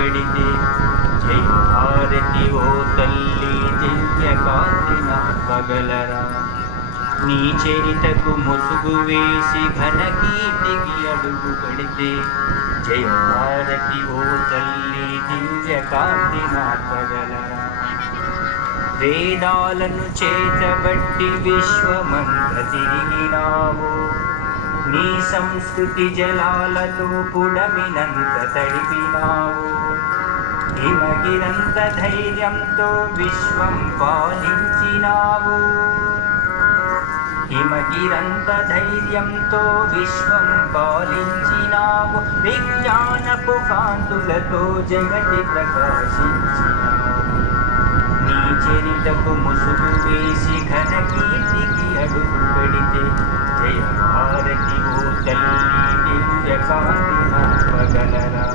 పెడితే జై భారతి ఓ తల్లి దివ్య కాంతి నార్పగలరా. నీ చరితకు ముసుగు వేసి ఘనకీర్తికి అడుగు పెడితే జయ భారతి ఓ తల్లి దివ్య కాంతి నార్పగలరా. వేదాలను చేతబట్టి విశ్వమంత తిరిగినావు, నీ సంస్కృతి జలాలతో పుడమినంత తడిపినావు. హిమగిరంత ధైర్యంతో విశ్వం పాలించినావు, హిమగిరంత ధైర్యంతో విశ్వం పాలించినావు. విజ్ఞానపు కాంతులతో జగతి ప్రకాశించినావు. నీ చరితకు ముసుగు వేసి ఘనకీర్తికి అడుగు పెడితే జయ భారతి ఓ తల్లి దివ్య కాంతి నార్పగలరా.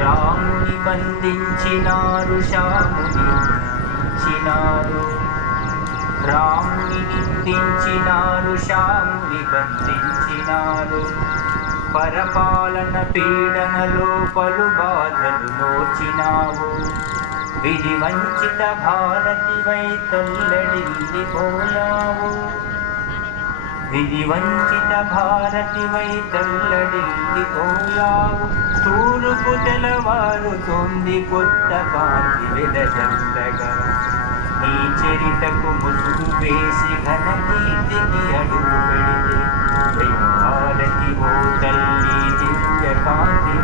రాముని బంధించినారు, శాముని నిందించినారు, రాముని నిందించినారు, శాముని బంధించినారు. పరపాలన పీడనలో పలు బాధలు నోచినావు. విధి వంచిత భారతివై తల్లడిల్లిపోయావు, విధి వంచిత భారతివై తల్లడిల్లిపోయావు. తూర్పు తెలవారుతోంది కొత్త కాంతి వెదజల్లగా, నీ చరితకు ముసుగు వేసి ఘనకీర్తికి అడుగు పెడితే జయ భారతి ఓ తల్లి దివ్య కాంతి